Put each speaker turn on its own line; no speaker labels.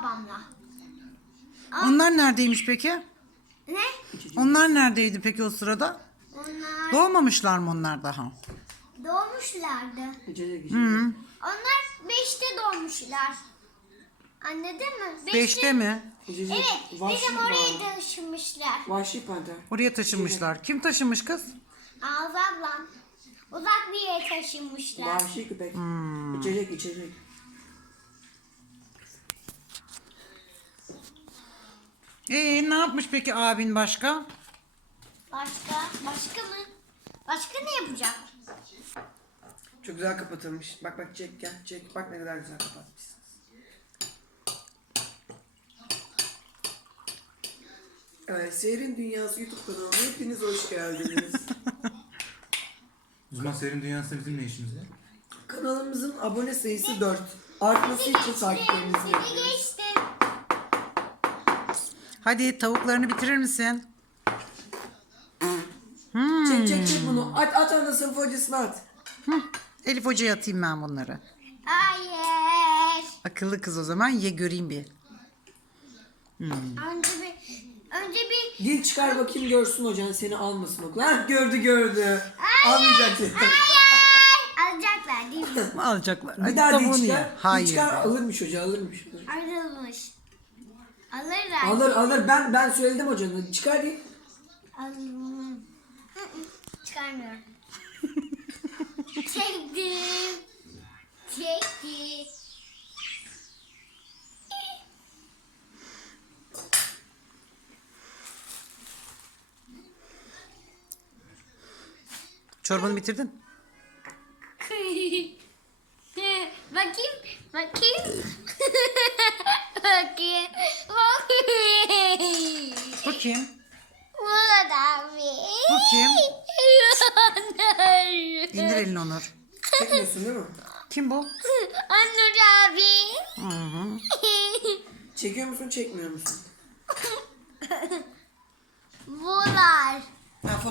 babamla.
Onlar neredeymiş peki?
Ne?
Onlar neredeydi peki o sırada?
Onlar
Doğmamışlar mı onlar daha?
doğmuşlardı.
Hı.
Onlar 5'te doğmuşlar. Anladın mı?
5'te mi?
Evet. Bizim oraya taşınmışlar.
Vahşi panter.
Oraya taşınmışlar. Kim taşınmış kız?
Ağzı ablam. Uzak bir yere taşınmışlar.
Vahşi köpek. İçecek içecek.
Ne yapmış peki abin başka?
Başka mı? Başka ne yapacak?
Çok güzel kapatılmış. Bak bak çek gel çek. Bak ne kadar güzel kapatmışsınız. Evet, Seyir'in Dünyası YouTube kanalına hepiniz hoş geldiniz.
O zaman Serin Dünyası'nda bizim ne işimiz var?
Kanalımızın abone sayısı 4. Artması için takiplerinizi
Seni
bekliyoruz.
geçtim.
Hadi tavuklarını bitirir misin?
Çek çek çek bunu. At ana sınıf hocasına at.
Elif Hoca'ya atayım ben bunları.
Hayır.
Akıllı kız o zaman ye göreyim bir.
Önce bir
Gel çıkar bakayım görsün hocan seni almasın okula. Hah gördü. Almayacak seni.
alacaklar değil mi?
Alacaklar.
Bir
Hadi
daha
tavuğunu
dil
ye.
çıkar. Dil
Hayır.
çıkar
be.
alırmış hoca alırmış.
Ayrılmış. Alırlar.
Alır ben söyledim hocana. Çıkar diye.
Alırım. Çıkarmıyorum. Çektim. Çektim.
Çorbanı bitirdin.
Bakayım. Bakayım. Bakayım. Bakayım.
Bu kim?
Murat abi.
Bu kim?
Onur.
İndir elini Onur.
Çekmiyorsun değil mi?
Kim bu?
Onur abi.
Hı hı.
Çekiyor musun çekmiyor musun?